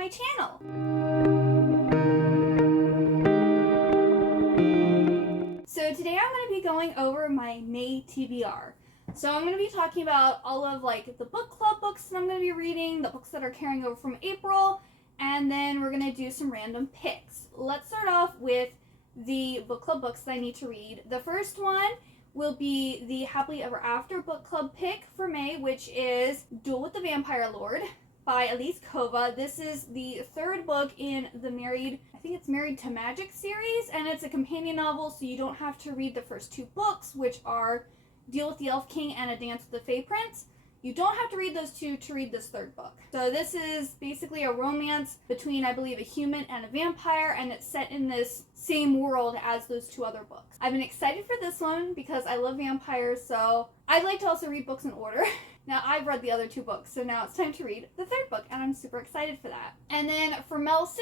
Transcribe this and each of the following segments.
my channel. So today I'm going to be going over my May TBR. So I'm going to be talking about all of like the book club books that I'm going to be reading, the books that are carrying over from April, and then we're going to do some random picks. Let's start off with the book club books that I need to read. The first one will be the Happily Ever After book club pick for May, which is Duel with the Vampire Lord by Elise Kova. This is the third book in the Married to Magic series, and it's a companion novel, so you don't have to read the first two books, which are Deal with the Elf King and A Dance with the Fae Prince. You don't have to read those two to read this third book. So this is basically a romance between, I believe, a human and a vampire, and it's set in this same world as those two other books. I've been excited for this one because I love vampires, so I'd like to also read books in order. Now, I've read the other two books, so now it's time to read the third book, and I'm super excited for that. And then for Mel's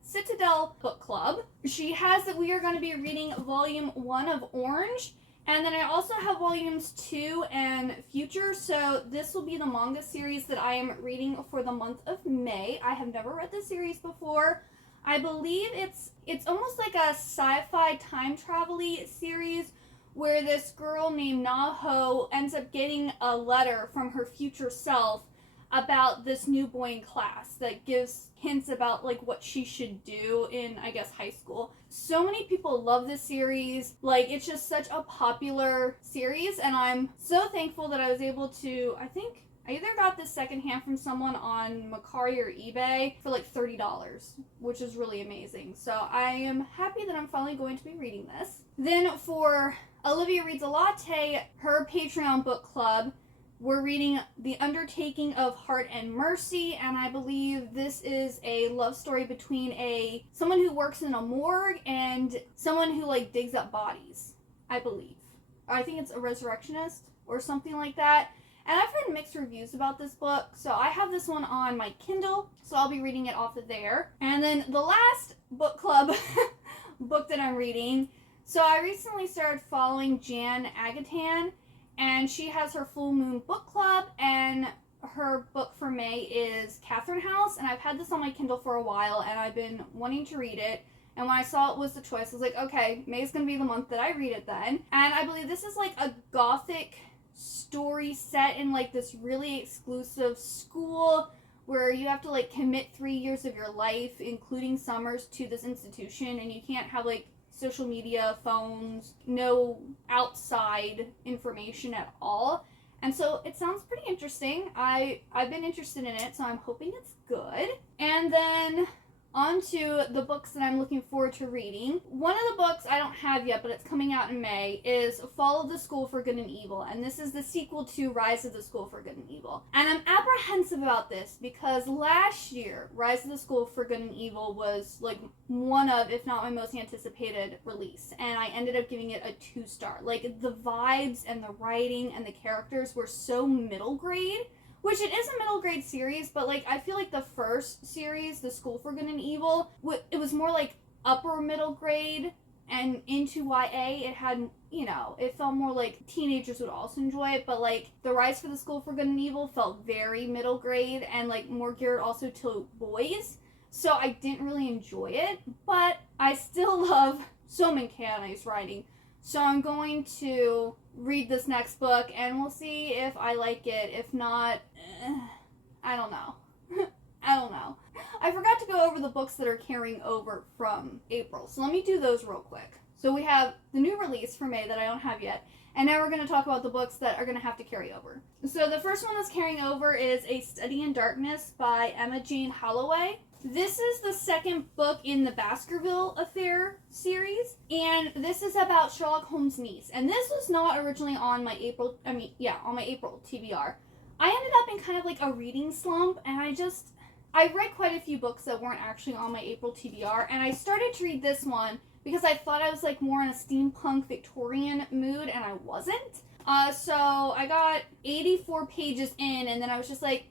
Citadel Book Club, she has that we are going to be reading Volume 1 of Orange, and then I also have Volumes 2 and Future, so this will be the manga series that I am reading for the month of May. I have never read this series before. I believe it's almost like a sci-fi time travel-y series where this girl named Naho ends up getting a letter from her future self about this new boy in class that gives hints about like what she should do in, I guess, high school. So many people love this series. Like, it's just such a popular series, and I'm so thankful that I was able to, I think I either got this secondhand from someone on Mercari or eBay for like $30, which is really amazing. So I am happy that I'm finally going to be reading this. Then for Olivia Reads a Latte, her Patreon book club, we're reading The Undertaking of Heart and Mercy, and I believe this is a love story between someone who works in a morgue and someone who like digs up bodies, I believe. I think it's a resurrectionist or something like that. And I've heard mixed reviews about this book, so I have this one on my Kindle, so I'll be reading it off of there. And then the last book club book that I'm reading, so I recently started following Jan Agatan, and she has her Full Moon book club, and her book for May is Catherine House, and I've had this on my Kindle for a while, and I've been wanting to read it, and when I saw it was the choice, I was like, okay, May's gonna be the month that I read it then. And I believe this is like a gothic story set in like this really exclusive school where you have to like commit 3 years of your life, including summers, to this institution, and you can't have like social media, phones, no outside information at all. And so it sounds pretty interesting. I've been interested in it, so I'm hoping it's good. And then on to the books that I'm looking forward to reading. One of the books I don't have yet, but it's coming out in May, is Fall of the School for Good and Evil. And this is the sequel to Rise of the School for Good and Evil. And I'm apprehensive about this because last year, Rise of the School for Good and Evil was like one of, if not my most anticipated release. And I ended up giving it a 2-star. Like, the vibes and the writing and the characters were so middle grade. Which it is a middle grade series, but like I feel like the first series, The School for Good and Evil, it was more like upper middle grade and into YA. It had, you know, it felt more like teenagers would also enjoy it, but like the Rise for the School for Good and Evil felt very middle grade and like more geared also to boys. So I didn't really enjoy it, but I still love Somen Kane's writing. So I'm going to read this next book, and we'll see if I like it. If not, I don't know. I don't know. I forgot to go over the books that are carrying over from April, so let me do those real quick. So we have the new release for May that I don't have yet, and now we're going to talk about the books that are going to have to carry over. So the first one that's carrying over is A Study in Darkness by Emma Jane Holloway. This is the second book in the Baskerville Affair series, and this is about Sherlock Holmes' niece. And this was not originally on my April TBR. I ended up in kind of like a reading slump, and I read quite a few books that weren't actually on my April TBR, and I started to read this one because I thought I was like more in a steampunk Victorian mood, and I wasn't. So I got 84 pages in, and then I was just like,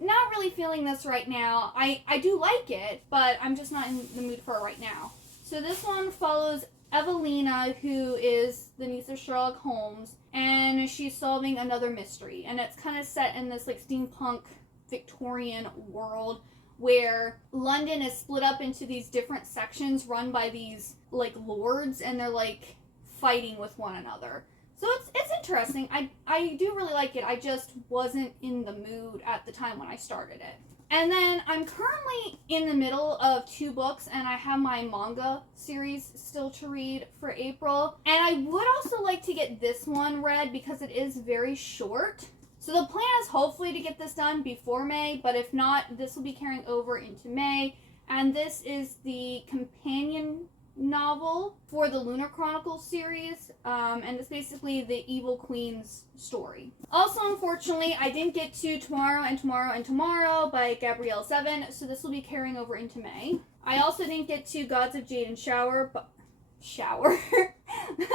not really feeling this right now. I do like it, but I'm just not in the mood for it right now. So this one follows Evelina, who is the niece of Sherlock Holmes, and she's solving another mystery. And it's kind of set in this like steampunk Victorian world where London is split up into these different sections run by these like lords, and they're like fighting with one another. So it's interesting. I do really like it. I just wasn't in the mood at the time when I started it. And then I'm currently in the middle of 2 books, and I have my manga series still to read for April. And I would also like to get this one read because it is very short. So the plan is hopefully to get this done before May, but if not, this will be carrying over into May. And this is the companion novel for the Lunar Chronicles series, and it's basically the Evil Queen's story. Also, unfortunately, I didn't get to Tomorrow and Tomorrow and Tomorrow by Gabrielle Zevin, so this will be carrying over into May. I also didn't get to Gods of Jade and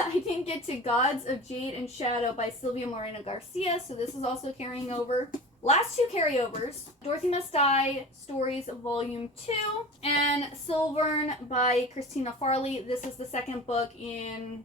I didn't get to Gods of Jade and Shadow by Sylvia Moreno Garcia, so this is also carrying over. Last 2 carryovers, Dorothy Must Die Stories Volume 2 and Silvern by Christina Farley. This is the 2nd book in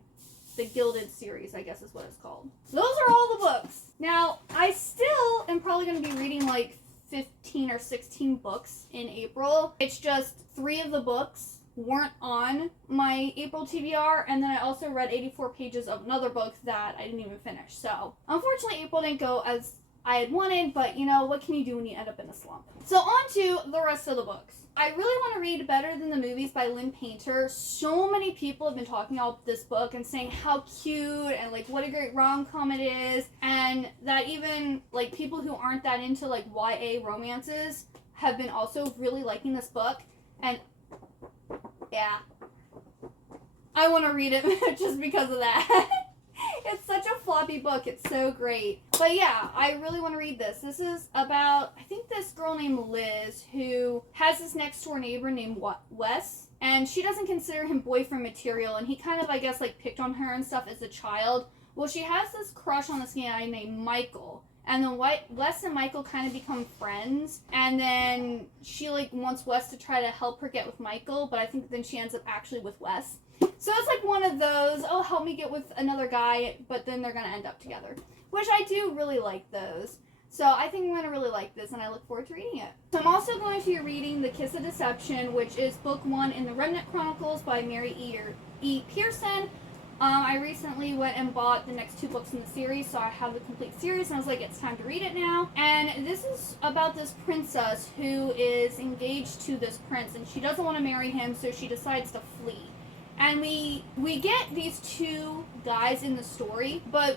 the Gilded series, I guess is what it's called. Those are all the books. Now, I still am probably going to be reading like 15 or 16 books in April. It's just 3 of the books weren't on my April TBR, and then I also read 84 pages of another book that I didn't even finish. So, unfortunately, April didn't go as I had wanted, but you know, what can you do when you end up in a slump? So on to the rest of the books. I really want to read Better Than the Movies by Lynn Painter. So many people have been talking about this book and saying how cute and like what a great rom-com it is, and that even like people who aren't that into like YA romances have been also really liking this book. And yeah, I want to read it just because of that. It's such a floppy book. It's so great. But yeah, I really want to read this. This is about, I think, this girl named Liz who has this next door neighbor named Wes. And she doesn't consider him boyfriend material. And he kind of, I guess, like picked on her and stuff as a child. Well, she has this crush on this guy named Michael. And then Wes and Michael kind of become friends. And then she like wants Wes to try to help her get with Michael. But I think then she ends up actually with Wes. So it's like one of those, oh, help me get with another guy, but then they're going to end up together. Which I do really like those. So I think I'm going to really like this, and I look forward to reading it. So I'm also going to be reading The Kiss of Deception, which is book 1 in the Remnant Chronicles by Mary E. Pearson. I recently went and bought the next 2 books in the series, so I have the complete series, and I was like, it's time to read it now. And this is about this princess who is engaged to this prince, and she doesn't want to marry him, so she decides to flee. And we get these 2 guys in the story, but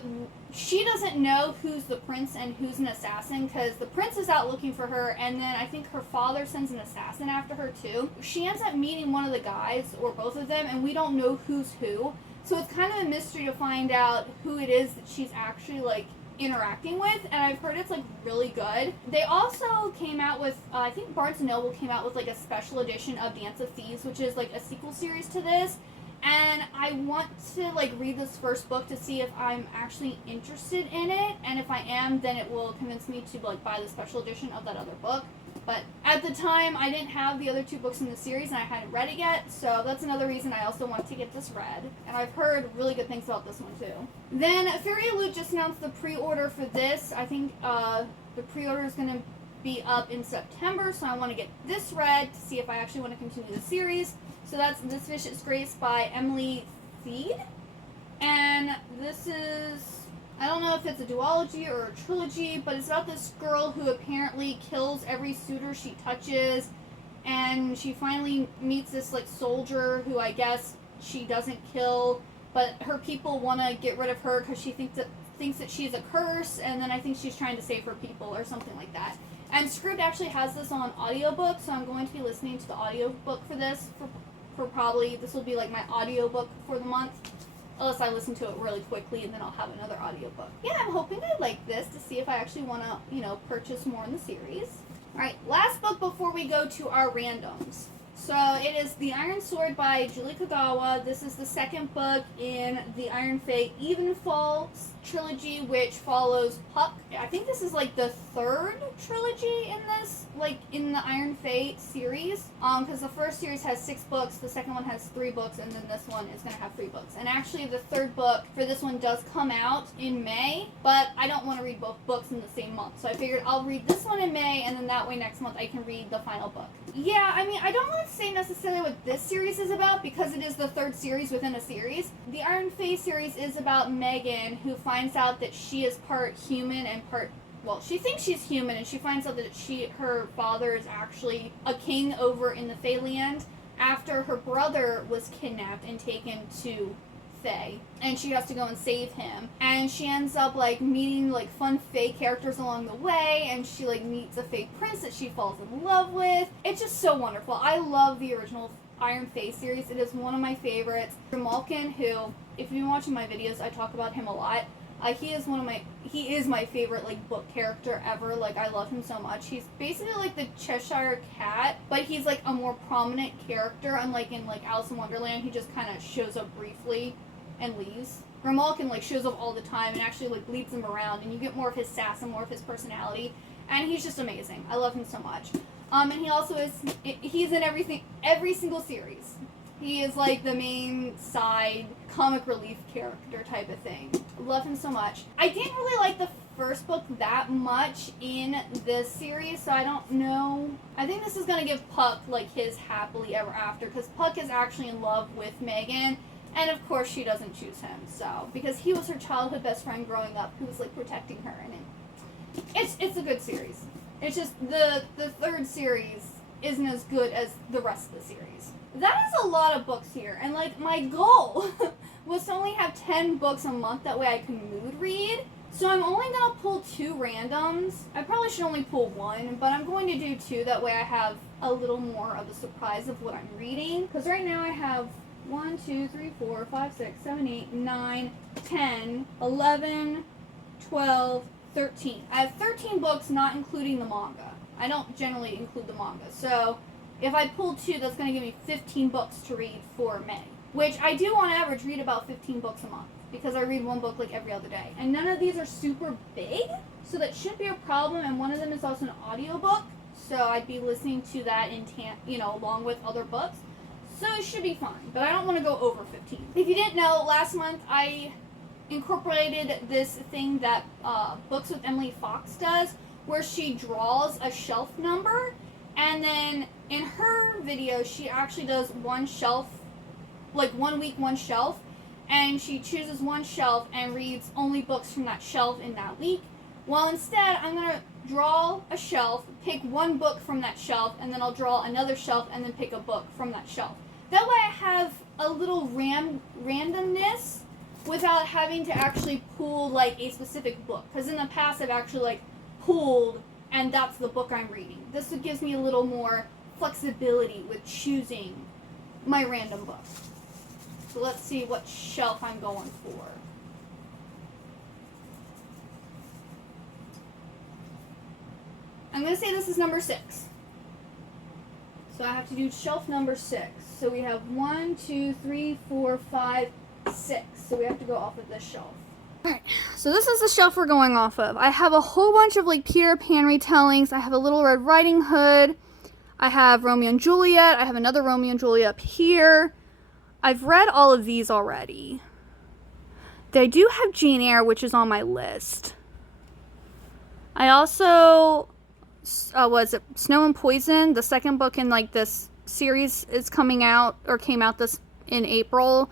she doesn't know who's the prince and who's an assassin, because the prince is out looking for her, and then I think her father sends an assassin after her too. She ends up meeting one of the guys, or both of them, and we don't know who's who. So it's kind of a mystery to find out who it is that she's actually like interacting with, and I've heard it's like really good. They also came out with, I think Barnes & Noble came out with like a special edition of Dance of Thieves, which is like a sequel series to this. And I want to like read this first book to see if I'm actually interested in it, and if I am, then it will convince me to like buy the special edition of that other book. But at the time, I didn't have the other 2 books in the series, and I hadn't read it yet, so that's another reason I also want to get this read. And I've heard really good things about this one too. Then Fairy Loot just announced the pre-order for this. I think the pre-order is going to be up in September, so I want to get this read to see if I actually want to continue the series. So that's This Vicious Grace by Emily Theed. And this is, I don't know if it's a duology or a trilogy, but it's about this girl who apparently kills every suitor she touches. And she finally meets this like soldier who I guess she doesn't kill, but her people want to get rid of her because she thinks that she's a curse, and then I think she's trying to save her people or something like that. And Scribd actually has this on audiobook, so I'm going to be listening to the audiobook for this for probably, this will be like my audiobook for the month, unless I listen to it really quickly and then I'll have another audiobook. Yeah, I'm hoping I like this to see if I actually want to, you know, purchase more in the series. Alright, last book before we go to our randoms. So it is The Iron Sword by Julie Kagawa. This is the 2nd book in the Iron Fey Evenfall trilogy, which follows Puck I think this is like the third trilogy in this, like in the Iron Fate series. Because the first series has 6 books, the second one has 3 books, and then this one is going to have 3 books. And actually the third book for this one does come out in May, but I don't want to read both books in the same month. So I figured I'll read this one in May, and then that way next month I can read the final book. Yeah, I mean, I don't want to say necessarily what this series is about because it is the third series within a series. The Iron Fate series is about Megan, who finds out that she is part human and part, well, she thinks she's human, and she finds out that her father is actually a king over in the Feyland after her brother was kidnapped and taken to Fae, and she has to go and save him. And she ends up like meeting like fun Fae characters along the way, and she like meets a Fae prince that she falls in love with. It's just so wonderful. I love the original Iron Fate series. It is one of my favorites. Malkin, who, if you've been watching my videos, I talk about him a lot. He is my favorite like book character ever. Like, I love him so much. He's basically like the Cheshire Cat, but he's like a more prominent character. Unlike in like Alice in Wonderland, he just kind of shows up briefly and leaves. Grimalkin like shows up all the time and actually like leads them around, and you get more of his sass and more of his personality, and he's just amazing. I love him so much. And he also he's in every single series. He is like the main side comic relief character type of thing. Love him so much. I didn't really like the first book that much in this series, so I don't know. I think this is gonna give Puck like his happily ever after, because Puck is actually in love with Megan. And of course she doesn't choose him, so, because he was her childhood best friend growing up who was like protecting her, and it's a good series. It's just the third series isn't as good as the rest of the series. That is a lot of books here, and like my goal was to only have 10 books a month, that way I can mood read. So I'm only gonna pull 2 randoms. I probably should only pull 1, but I'm going to do 2, that way I have a little more of a surprise of what I'm reading. Because right now I have 1, 2, 3, 4, 5, 6, 7, 8, 9, 10, 11, 12, 13. I have 13 books, not including the manga. I don't generally include the manga. So if I pull 2, that's going to give me 15 books to read for May. Which I do on average read about 15 books a month, because I read 1 book like every other day. And none of these are super big, so that shouldn't be a problem. And one of them is also an audiobook, so I'd be listening to that along with other books. So it should be fine, but I don't want to go over 15. If you didn't know, last month I incorporated this thing that Books with Emily Fox does, where she draws a shelf number, and then in her video she actually does one shelf, like 1 week, 1 shelf, and she chooses 1 shelf and reads only books from that shelf in that week. Well, instead, I'm going to draw a shelf, pick 1 book from that shelf, and then I'll draw another shelf and then pick a book from that shelf. That way I have a little randomness without having to actually pull like a specific book. Because in the past I've actually like pulled and that's the book I'm reading. This gives me a little more flexibility with choosing my random book. So let's see what shelf I'm going for. I'm going to say this is number 6. So I have to do shelf number 6. So we have 1, 2, 3, 4, 5, 6. So we have to go off of this shelf. Alright, so this is the shelf we're going off of. I have a whole bunch of like Peter Pan retellings. I have a Little Red Riding Hood. I have Romeo and Juliet. I have another Romeo and Juliet up here. I've read all of these already. I do have Jane Eyre, which is on my list. I also... was it Snow and Poison? The second book in like this series is coming out, or came out this in April.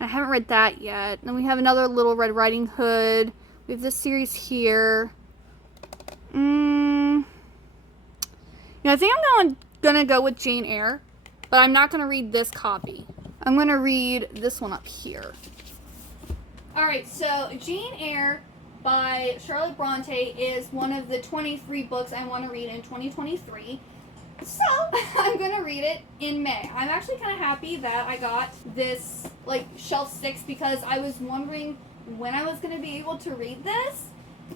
I haven't read that yet. And we have another Little Red Riding Hood. We have this series here. I think I'm gonna go with Jane Eyre, but I'm not gonna read this copy. I'm gonna read this one up here. Alright, so Jane Eyre by Charlotte Bronte is one of the 23 books I want to read in 2023. So, I'm going to read it in May. I'm actually kind of happy that I got this, like, shelf 6, because I was wondering when I was going to be able to read this,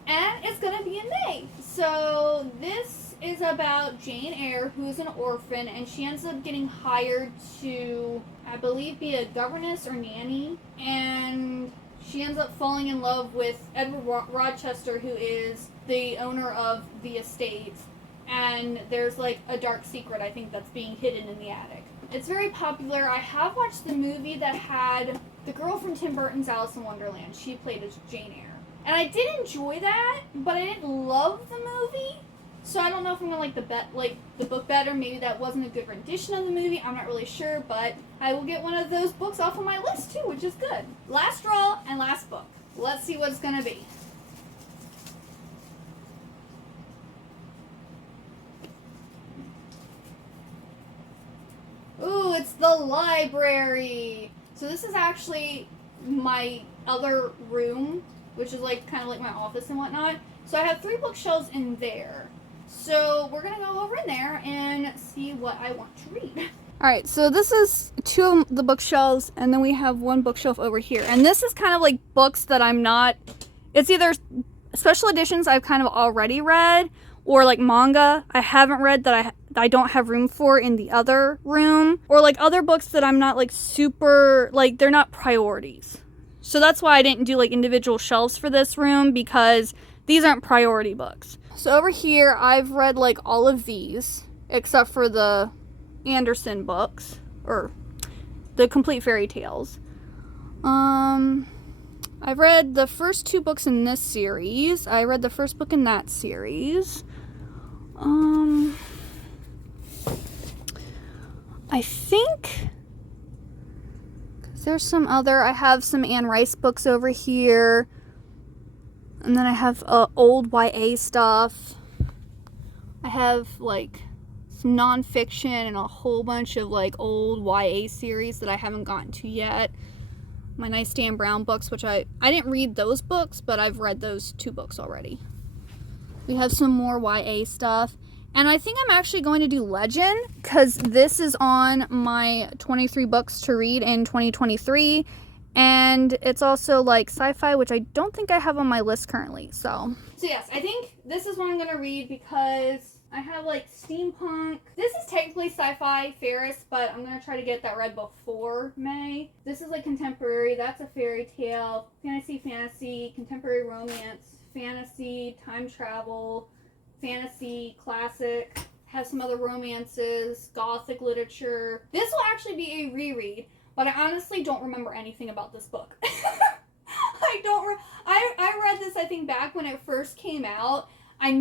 and it's going to be in May. So, this is about Jane Eyre, who is an orphan, and she ends up getting hired to, I believe, be a governess or nanny, and she ends up falling in love with Edward Rochester, who is the owner of the estate, and there's like a dark secret, I think, that's being hidden in the attic. It's very popular. I have watched the movie that had the girl from Tim Burton's Alice in Wonderland. She played as Jane Eyre. And I did enjoy that, but I didn't love the movie. So I don't know if I'm gonna like the book better. Maybe that wasn't a good rendition of the movie. I'm not really sure, but I will get one of those books off of my list too, which is good. Last draw and last book. Let's see what it's gonna be. Ooh, it's the library. So this is actually my other room, which is like kind of like my office and whatnot. So I have 3 bookshelves in there. So we're gonna go over in there and see what I want to read. All right, so this is 2 of the bookshelves, and then we have 1 bookshelf over here. And this is kind of like books that I'm not, it's either special editions I've kind of already read, or like manga I haven't read that I don't have room for in the other room, or like other books that I'm not like super, like they're not priorities. So that's why I didn't do like individual shelves for this room, because these aren't priority books. So over here I've read like all of these except for the Anderson books, or the complete fairy tales. I've read the first 2 books in this series. I read the first book in that series. I think there's some other, I have some Anne Rice books over here, and then I have old YA stuff. I have like some nonfiction and a whole bunch of like old YA series that I haven't gotten to yet. My nice Dan Brown books, which I didn't read those books, but I've read those 2 books already. We have some more YA stuff. And I think I'm actually going to do Legend, because this is on my 23 books to read in 2023. And it's also like sci-fi, which I don't think I have on my list currently. So yes, I think this is what I'm going to read, because I have like steampunk. This is technically sci-fi Ferris, but I'm going to try to get that read before May. This is like contemporary. That's a fairy tale. Fantasy, contemporary romance, fantasy, time travel, fantasy, classic. Have some other romances, gothic literature. This will actually be a reread, but I honestly don't remember anything about this book. I read this, I think, back when it first came out. I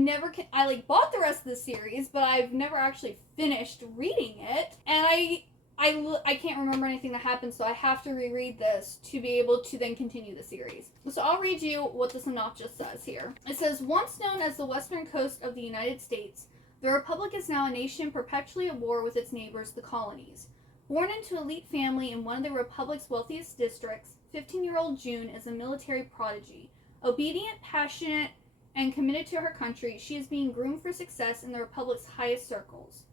like bought the rest of the series, but I've never actually finished reading it. And I can't remember anything that happened, so I have to reread this to be able to then continue the series. So I'll read you what the synopsis says here. It says, once known as the western coast of the United States, the Republic is now a nation perpetually at war with its neighbors, the colonies. Born into an elite family in one of the Republic's wealthiest districts, 15-year-old June is a military prodigy. Obedient, passionate, and committed to her country, she is being groomed for success in the Republic's highest circles.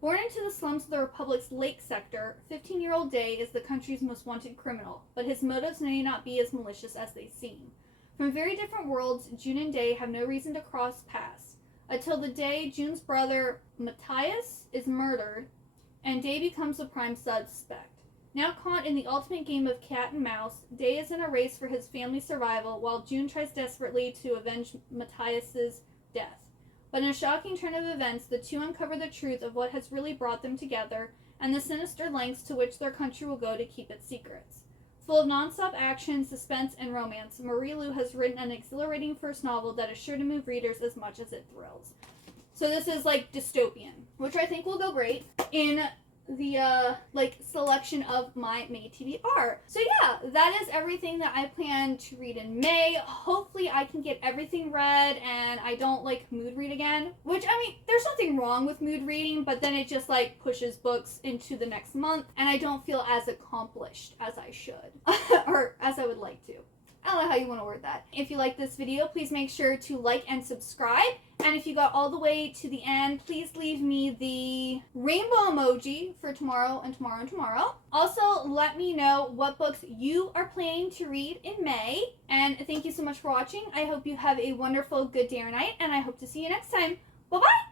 Born into the slums of the Republic's Lake sector, 15-year-old Day is the country's most wanted criminal, but his motives may not be as malicious as they seem. From very different worlds, June and Day have no reason to cross paths, until the day June's brother, Matthias, is murdered, and Day becomes the prime suspect. Now caught in the ultimate game of cat and mouse, Day is in a race for his family's survival, while June tries desperately to avenge Matthias's death. But in a shocking turn of events, the two uncover the truth of what has really brought them together, and the sinister lengths to which their country will go to keep its secrets. Full of non-stop action, suspense, and romance, Marie Lu has written an exhilarating first novel that is sure to move readers as much as it thrills. So this is like dystopian, which I think will go great in the selection of my May TBR. So yeah, that is everything that I plan to read in May. Hopefully I can get everything read and I don't mood read again, which I mean, there's nothing wrong with mood reading, but then it just pushes books into the next month and I don't feel as accomplished as I should or as I would like to. I don't know how you want to word that. If you like this video, please make sure to like and subscribe. And if you got all the way to the end, please leave me the rainbow emoji for tomorrow and tomorrow and tomorrow. Also, let me know what books you are planning to read in May. And thank you so much for watching. I hope you have a wonderful good day or night, and I hope to see you next time. Bye-bye!